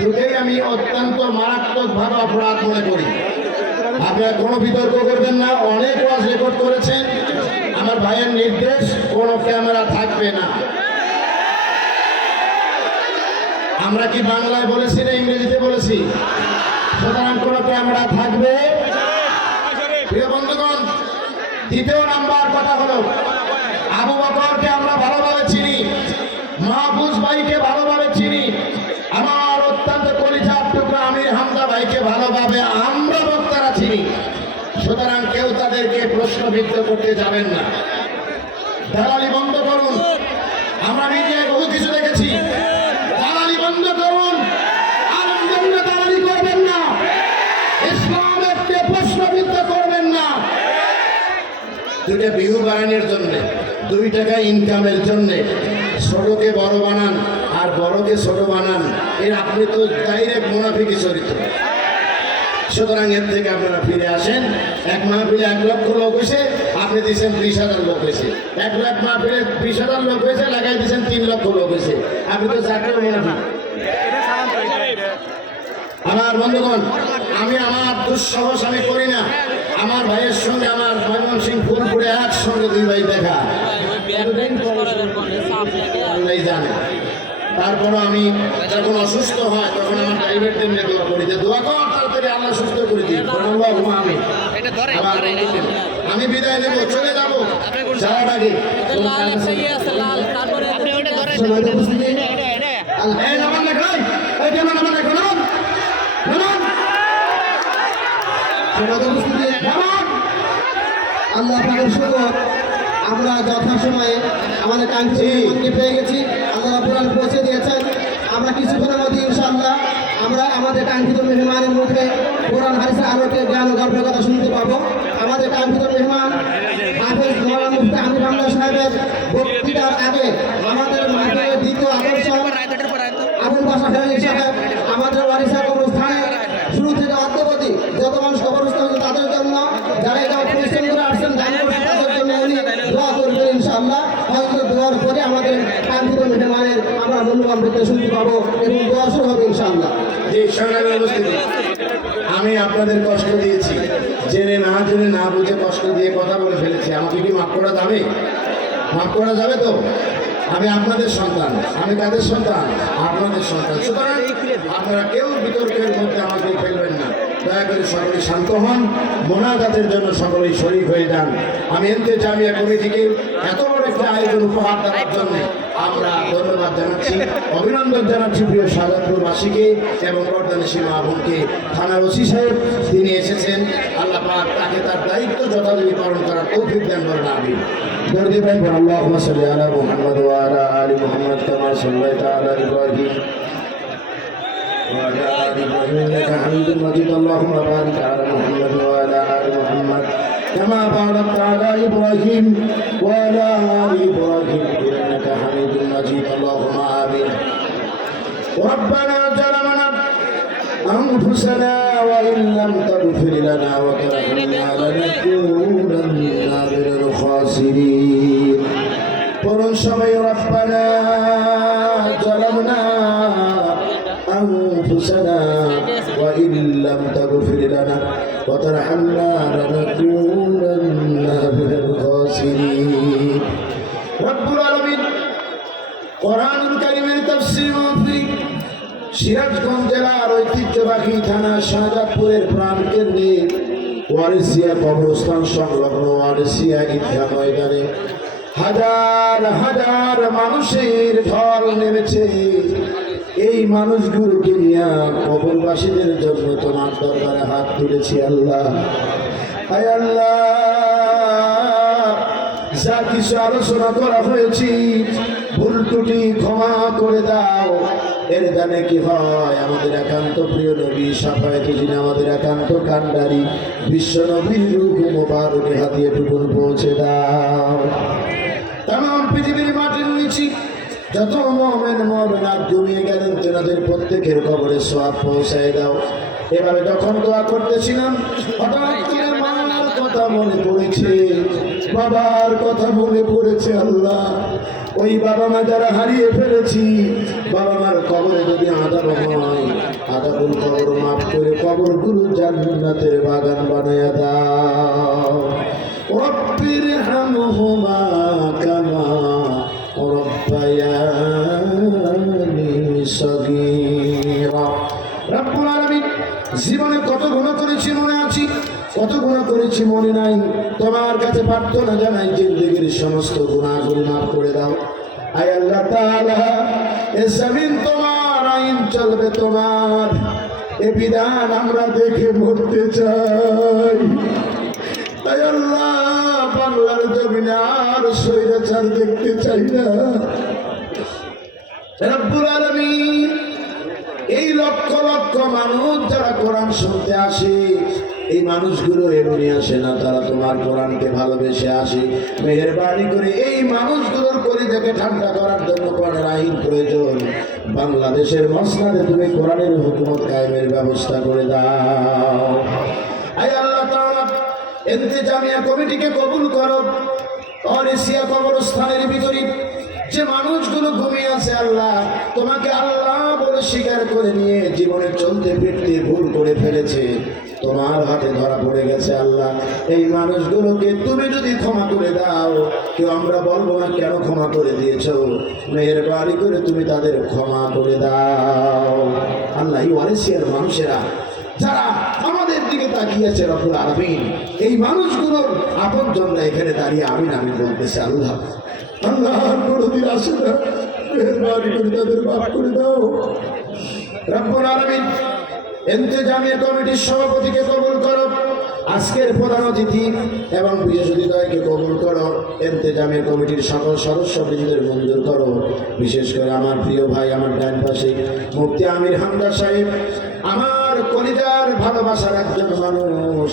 দুটোই আমি অত্যন্ত মারাত্মকভাবে অপরাধ মনে করি। আপনারা কোনো বিতর্ক করবেন না। অনেক ওয়াজ রেকর্ড করেছেন। আমার ভাইয়ের নির্দেশ, কোনো ক্যামেরা থাকবে না। আমরা কি বাংলায় বলেছি না ইংরেজিতে বলেছি? সুতরাং কোনো ক্যামেরা থাকবে। প্রিয় বন্ধুগণ, দ্বিতীয় নাম্বার কথা হলো, আবু বকরকে আমরা ভালোভাবে চিনি, মাহফুজ ভাইকে ভালোভাবে চিনি, আমার অত্যন্ত কলিজার টুকরা আমির হামজা ভাইকে ভালোভাবে আমরা বক্তারা চিনি। সুতরাং কেউ তাদেরকে প্রশ্নবিদ্ধ করতে যাবেন না। দালালি বন্ধ করুন। আমরা মিডিয়ায় বহু কিছু দেখেছি। দালালি বন্ধ করুন। আলেমদের দালালি করবেন না। ইসলামকে প্রশ্নবিদ্ধ করবেন না। দুইটা ভিউ বাড়ানোর জন্য, 2 টাকা ইনকামের জন্য ছোটকে বড় বানান আর বড়কে ছোট বানান। এর আপনি তো ডাইরেক্ট মুনাফিকি চরিত্র। সুতরাং এর থেকে আপনারা ফিরে আসেন। এক মাহফিলে 1 লক্ষ লোক হয়েছে, আপনি দিচ্ছেন 20,000 লোক হয়েছে। 1 লাখ মাহফিলে 20,000 লোক হয়েছে, লাগাই দিচ্ছেন 3 লক্ষ লোক হয়েছে। আপনি তো চাকরি মুনাফিক। আমার বন্ধুগণ, আমি আমার দুঃসাহস আমি করি না। আমার ভাইয়ের সঙ্গে আমার ময়মনসিংহ ফুলপুরে একসঙ্গে 2 ভাই দেখা, আল্লাহই জানে। তারপরও আমি যখন অসুস্থ হয় তখন আমার ড্রাইভারদের নিয়ে দোয়া করি যে দোয়া কর তাড়াতাড়ি আল্লাহ সুস্থ করে দিই। আমি বিদায় নেব, চলে যাবো। যাওয়ার আগে আল্লাহ পাকের শুকর, আমরা যথাসময়ে আমাদের কাঙ্ক্ষিত পেয়ে গেছি। আল্লাহ রাব্বুল আলামিন পৌঁছে দিয়েছেন। আমরা কিছুক্ষণের মধ্যে ইনশাআল্লাহ আমরা আমাদের কাঙ্ক্ষিত মেহমানের মুখে কোরআন হাদিসের আলোকে জ্ঞান ও গল্পের কথা শুনতে পাবো। আমাদের কাঙ্ক্ষিত মেহমান হাফেজ মাওলানা মুফতি আমির হামজা সাহেবের বক্তৃতার আগে আমাদের মাহফিলের দ্বিতীয় আকর্ষণ আবুল বাশা ফেরানি সাহেব আমাদের ওয়ারিসা কবরস্থানে শুরু থেকে অদ্যাবধি যত মানুষ কবরস্থ হয়েছে তাদের জন্য, যারা এটা পরিশ্রম করে আসছেন তাদের জন্য উনি দোয়া করবেন ইনশাআল্লাহ। হয়তো দোয়ার পরে আমাদের কাঙ্ক্ষিত মেহমানের আমরা মূল্যবান বক্তব্য শুনতে পাবো এবং দোয়া শুরু হবে ইনশাআল্লাহ। আমি আপনাদের কষ্ট দিয়েছি, জেনে না জেনে না বুঝে কষ্ট দিয়ে কথা বলে ফেলেছি। আমাকে কি মাফ করা যাবে? মাফ করা যাবে তো? আমি আপনাদের সন্তান। আমি কাদের সন্তান? আপনাদের সন্তান। সুতরাং আপনারা কেউ বিতর্কের মধ্যে আমাকে ফেলবেন না। দয়া করে সকলে শান্ত হন। মোনাজাতের জন্য সকলেই শরীক হয়ে যান। আমি এনতে জামিয়া কমিটিকে এত বড় একটা আয়োজন উপহার দেওয়ার জন্য আমরা ধন্যবাদ জানাচ্ছি, অভিনন্দন জানাচ্ছি প্রিয় শাহজাদপুরবাসীকে এবং বর্ধমানের মা বোনকে। থানার ওসি সাহেব তিনি এসেছেন, আল্লাহ পাক তাকে তার দায়িত্ব যথাযথ পালন করার তৌফিক দান করেন। আমিন। দরুদ ভাই আল্লাহুম্মা সাল্লি আলা মুহাম্মদ ওয়া আলা আলি মুহাম্মদ কামা সাল্লাইতা আলা ইব্রাহিম وعلى آل إبراهيم إنك حميد مجيد اللهم بارك على محمد وعلى آل محمد كما باركت على إبراهيم وعلى آل إبراهيم إنك حميد مجيد اللهم آمين. ربنا ظلمنا أنفسنا وإن لم تغفر لنا وترحمنا لنكونن من الخاسرين. قولوا سبحان ربنا ظلمنا أنفسنا وإن لم تغفر لنا وترحمنا لنكونن من الخاسرين. رب العالمين কোরআনুল কারীমের তাফসীর মাহফিল সিরাজগঞ্জ জেলার ঐতিহ্যবাহী থানা শাহজাদপুরের প্রাণকেন্দ্রে ওয়ারিসিয়া কবরস্থান সংলগ্ন ওয়ারিসিয়া ঈদগাহ ময়দানে হাজার হাজার মানুষের ঢল নেমেছে। এই মানুষগুলোকে নিয়ে কবরবাসীদের জন্য তোমার দরবারে হাত তুলেছি। আল্লাহ, আয় আল্লাহ, যা কিছু আলোচনা করা হয়েছে ভুল ত্রুটি ক্ষমা করে দাও। এর জানে কি হয় আমাদের একান্ত প্রিয় নবী শাফায়েতে যিনি আমাদের একান্ত কান্ডারি বিশ্ব নবীর রূহ মোবারক হাতিয়ে টুকুন পৌঁছে দাও। তামাম পৃথিবীর মাটির নিচে যত মুমিন মুমিনাত ঘুমিয়ে গেলেন তেনাদের প্রত্যেকের কবরে সওয়াব পৌঁছায় দাও। এভাবে যখন দোয়া করতেছিলাম হঠাৎ করে মার কথা মনে পড়েছে, বাবার কথা মনে পড়েছে। আল্লাহ, ওই বাবা মা যারা হারিয়ে ফেলেছি, বাবা মার কবরে যদি আযাব হয় জান্নাতের বাগান বানায়া দাও। রব্বির হামহুমা কামা রব্বায়ানি সগীরা। রব্বুল আলামিন, জীবনে কত গুনাহ করেছি মনে আছি, কত গুনাহ করেছি মনে নাই। তোমার কাছে প্রার্থনা জানাই, জিন্দেগীর সমস্ত গুনাহগুলো মাফ করে দাও। আয় আল্লাহ তাআলা, এ জমিন তোমার, আইন চলবে তোমার, এ বিধান আমরা দেখে মরতে চাই। আয় আল্লাহ, বাংলার জমিনে আর স্বৈরাচার দেখতে চাই না। রব্বুল আলামিন, এই লক্ষ লক্ষ মানুষ যারা কোরআন শুনতে আসে, এই মানুষগুলো এমনি আসে না, তারা তোমার কোরআনকে ভালোবেসে আসে। মেহেরবানি করে এই মানুষগুলোর কলিজাকে ঠান্ডা করার জন্য কোরআনের আইন প্রয়োজন। বাংলাদেশের মসনাদে তুমি কোরআনের হুকুমত কায়েমের ব্যবস্থা করে দাও। আয় আল্লাহ তাআলা, ইন্তেজামিয়া কমিটিকে কবুল করো। আর এশিয়া কবরস্থানের ভিতরে যে মানুষগুলো ঘুমিয়ে আছে, আল্লাহ তোমাকে আল্লাহ বলে স্বীকার করে নিয়ে জীবনে চলতে ফিরতে ভুল করে ফেলেছে, তোমার হাতে ধরা পড়ে গেছে। আল্লাহ, এই মানুষগুলোকে তুমি যদি ক্ষমা করে দাও, কেউ আমরা বলবো না কেন ক্ষমা করে দিয়েছ, মেহেরবানি করে তুমি তাদের ক্ষমা করে দাও। আল্লাহ, এই ওয়ারেসিয়ার মানুষেরা যারা আমাদের দিকে তাকিয়েছে, রব্বুল আলামিন, এই মানুষগুলোর আপনজনরা এখানে দাঁড়িয়ে আমিন আমিন বলতেছে। আল্লাহ, আল্লাহ কোনদিন আসে না, মেহেরবানি করে তাদের মাফ করে দাও। রব্বুল আলামিন, ইন্তেজামিয়া কমিটির সভাপতিকে কবুল করো, আজকের প্রধান অতিথি এবং বিশেষ অতিথিকে কবুল করো, ইন্তেজামিয়া কমিটির সকল সদস্যবৃন্দের মঞ্জুর করো। বিশেষ করে আমার প্রিয় ভাই, আমার ডান পাশে মুফতি আমির হামদা সাহেব, আমার কলিজার ভালোবাসার একজন মানুষ।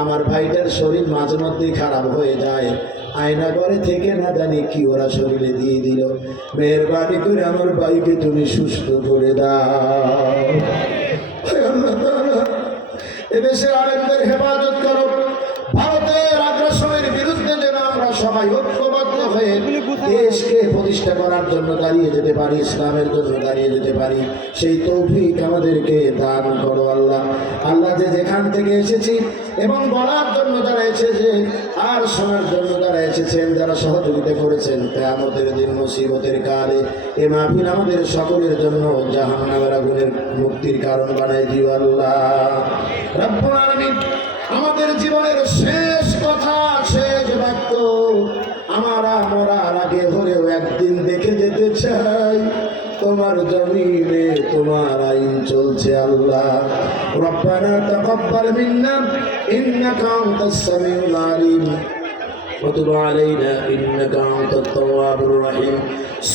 আমার ভাইটার শরীর মাঝে মধ্যেই খারাপ হয়ে যায়, আয়না ঘরে থেকে না জানি কি ওরা শরীরে দিয়ে দিল। মেহেরবানি করে আমার ভাইকে তুমি সুস্থ করে দাও। এদেশের আলেমদের হেফাজত করো। ভারতের আগ্রাসনের বিরুদ্ধে যেন আমরা সবাই ঐক্যবদ্ধ হয়ে দেশকে প্রতিষ্ঠা করার জন্য দাঁড়িয়ে যেতে পারি, ইসলামের জন্য দাঁড়িয়ে যেতে পারি, সেই তৌফিক আমাদেরকে দান করো। আল্লাহ, আল্লাহ যে যেখান থেকে এসেছি এবং বলার জন্য যারা এসেছে আর শোনার জন্য যারা এসেছেন, যারা সহযোগিতা করেছেন, কিয়ামতের দিন মুসিবতের কালে এ মাহফিল আমাদের সকলের জন্য জাহান্নামের আগুনের মুক্তির কারণ বানাই দিও। আল্লাহ রব্বুল আলামিন, আমাদের জীবনের শেষ কথা, শেষ বাক্য, আমরা মরার আগে হলেও একদিন দেখে যেতে চাই তোমার জমিনে তোমার আইন চলছে। আল্লাহ, রব্বানা তাকাব্বাল মিন্না ইন্নাকা আনতাস সামিউল আলিম وتب علينا إنك أنت التواب الرحيم.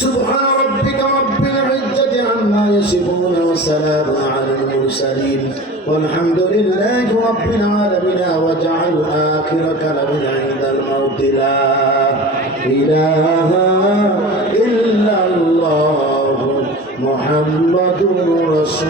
سبحان ربك رب العزة عما يصفون وسلام على المرسلين والحمد لله رب العالمين. واجعل آخر كلامنا عند الموت لا إله إلا الله محمد رسول